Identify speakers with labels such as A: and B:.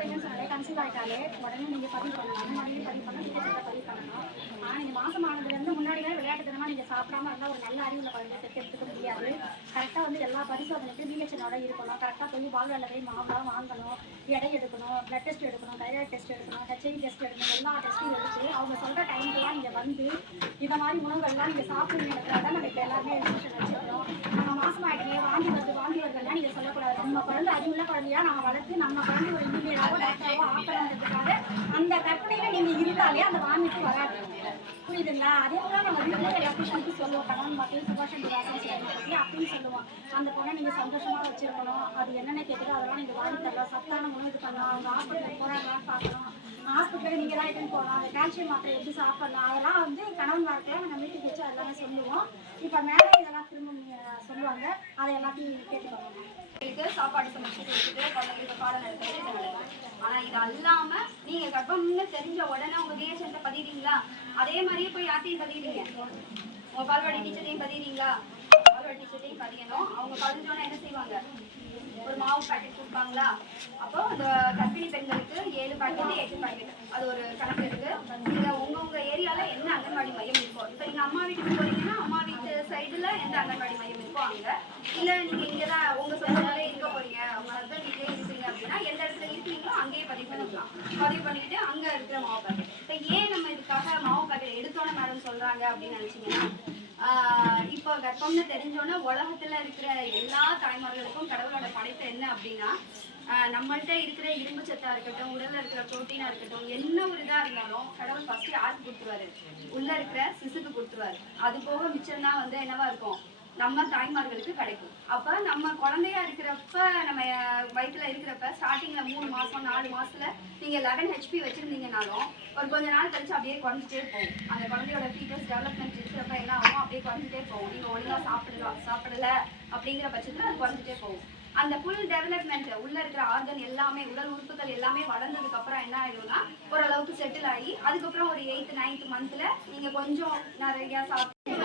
A: ஆயிடுச்சு நீங்க கன்சீவ் ஆயிட்டாலே உடனே நீங்கள் பதிவு பண்ணணும் மறுபடியும் பதிவு பண்ணணும் வீட்டை பதிவு பண்ணணும் ஆனா நீங்க மாசம் ஆனதுலேருந்து விளையாட்டு விளையாட்டுத்தனமா நீங்கள் சாப்பிடாம இருந்தால் ஒரு நல்ல அறிவுள்ள குழந்தை பெற்று எடுத்துக்க முடியாது. கரெக்டாக வந்து எல்லா பரிசோதனைக்கும் பிஹெச்னோட இருக்கணும். கரெக்டாக போய் வாழ்வேல போய் மாவுலாம் வாங்கணும் எடை எடுக்கணும் பிளட் டெஸ்ட் எடுக்கணும் தைராய்டு டெஸ்ட் எடுக்கணும் ஹெச்ஐவி டெஸ்ட் எடுக்கணும் எல்லா டெஸ்ட்டும் எடுத்து அவங்க சொல்ற டைம்க்குலாம் நீங்க வந்து இந்த மாதிரி உணவுகள்லாம் நீங்கள் சாப்பிடுறீங்கிறதுனால தான் நம்ம இப்போ எல்லாருமே இன்ஸ்ட்ரக்ஷன் வச்சிருக்கோம். நம்ம மாசம் ஆகிட்டே வாந்தி வருது வாந்தி வருதுன்னா நீங்க சொல்லக்கூடாது. நம்ம குழந்தை அறிவுள்ள குழந்தையா நம்ம வளர்த்து நம்ம இன்ஜினியராகவோ ஆக்கணுன்றதுக்காக அந்த கற்பனையில நீங்க இருந்தாலே அந்த வாமிட்டு வராது. புரியுதுங்களா? அதே போல நம்ம வீட்டில் எல்லா பேஷண்ட்டும் சொல்லுவோம். கணவன் பார்த்து சுபாஷன் பற்றி அப்படின்னு சொல்லுவோம் அந்த பொண்ணை நீங்க சந்தோஷமா வச்சிருக்கணும். அது என்னென்ன கேட்குதோ அதெல்லாம் நீங்க வாங்கி தரலாம். சத்தான உணவு இது பண்ணலாம். அவங்க ஹாஸ்பிட்டலுக்கு போறாங்களான்னு பார்க்கணும் ஹாஸ்பிட்டலுக்கு நீங்க தான் இட்டுன்னு போகலாம் அந்த கால்சியம் மாத்திரை எப்படி சாப்பிடலாம்? அதெல்லாம் வந்து கணவன் வாழ்க்கையில நம்ம வீட்டுக்கு வச்சு எல்லாமே சொல்லுவோம். இப்போ மேலே இதெல்லாம் திரும்ப நீங்க சொல்லுவாங்க. அதை எல்லாத்தையும் கேட்டுக்கோங்க.
B: சாப்பாடு சமைச்சு கொடுத்துட்டு பாடம் நடத்துறது ஆனா இது அல்லாம நீங்க கர்ப்பம்னு தெரிஞ்ச உடனே உங்க பிஹெச்என்ட்ட பதிவீங்களா அதே மாதிரியே போய் யார்ட்டையும் பதிவீங்க உங்க பால்வாடி டீச்சரையும் பதிவீங்களா பால்வாடி டீச்சரையும் பதியணும். அவங்க பதிஞ்சோன்னா என்ன செய்வாங்க? ஒரு மாவு பாக்கெட் கொடுப்பாங்களா? அப்போ அந்த கர்ப்பிணி பெண்களுக்கு ஏழு பாக்கெட் எட்டு பாக்கெட் அது ஒரு கணக்கு இருக்கு. நீங்க உங்க உங்க ஏரியால என்ன அங்கன்வாடி மையம் இருக்கோ? இப்போ நீங்க அம்மா வீட்டுக்கு போறீங்கன்னா அம்மா வீட்டு சைடுல எந்த அங்கன்வாடி மையம் இருக்கோ அங்க? இல்ல நீங்க இங்கதான் உங்க சொந்தத்திலே இருக்க போறீங்க. உங்க ஹஸ்பண்ட் வீட்லயே இருக்கீங்க அப்படின்னா எந்த இடத்துல இருக்கீங்களோ அங்கேயே பதிவு பண்ணிக்கலாம் பதிவு பண்ணிட்டு அங்க இருக்கிற மாவு பாக்கெட் இப்போ ஏன் நம்ம இதுக்காக மாவு பாக்கெட் எடுத்தோன்னே மேடம் சொல்றாங்க அப்படின்னு நினைச்சீங்கன்னா ஆஹ் இப்போ கர்ப்பம்னு தெரிஞ்சோன்னே உலகத்துல இருக்கிற எல்லா தலைமுறைகளுக்கும் கடவுளோட படைப்பு என்ன அப்படின்னா ஆஹ் நம்மள்ட்ட இருக்கிற இரும்பு சத்தா இருக்கட்டும் உடல்ல இருக்கிற புரோட்டீனா இருக்கட்டும் என்ன ஒரு இதா இருந்தாலும் கடவுள் ஃபர்ஸ்ட் யாருக்கு கொடுத்துருவாரு. உள்ள இருக்கிற சிசுக்கு கொடுத்துருவாரு. அது போக மிச்சம்னா வந்து என்னவா இருக்கும்? நம்ம தாய்மார்களுக்கு கிடைக்கும். அப்ப நம்ம குழந்தையா இருக்கிறப்ப நம்ம வயிற்றுல இருக்கிறப்ப ஸ்டார்டிங்ல மூணு மாசம் நாலு மாசத்துல நீங்க லெவன் ஹெச்பி வச்சிருந்தீங்கனாலும் ஒரு கொஞ்ச நாள் கழிச்சு அப்படியே குறைஞ்சிட்டே போகும். அந்த குழந்தையோட ஃபீச்சர்ஸ் டெவலப்மெண்ட் இருக்கிறப்ப என்ன ஆகும் அப்படியே குறைஞ்சிட்டே போகும். நீங்க ஒழுங்கா சாப்பிடலாம் சாப்பிடல அப்படிங்கிற பட்சத்துல அது குறைஞ்சிட்டே போகும். அந்த ஃபுல் டெவலப்மெண்ட் உள்ள இருக்கிற ஆர்கன் எல்லாமே உடல் உறுப்புகள் எல்லாமே வளர்ந்ததுக்கு அப்புறம் என்ன ஆயிடும்னா ஓரளவுக்கு செட்டில் ஆகி அதுக்கப்புறம் ஒரு எயித்து நைன்த் மந்த்ல நீங்க கொஞ்சம் நிறைய சாப்பிட்டு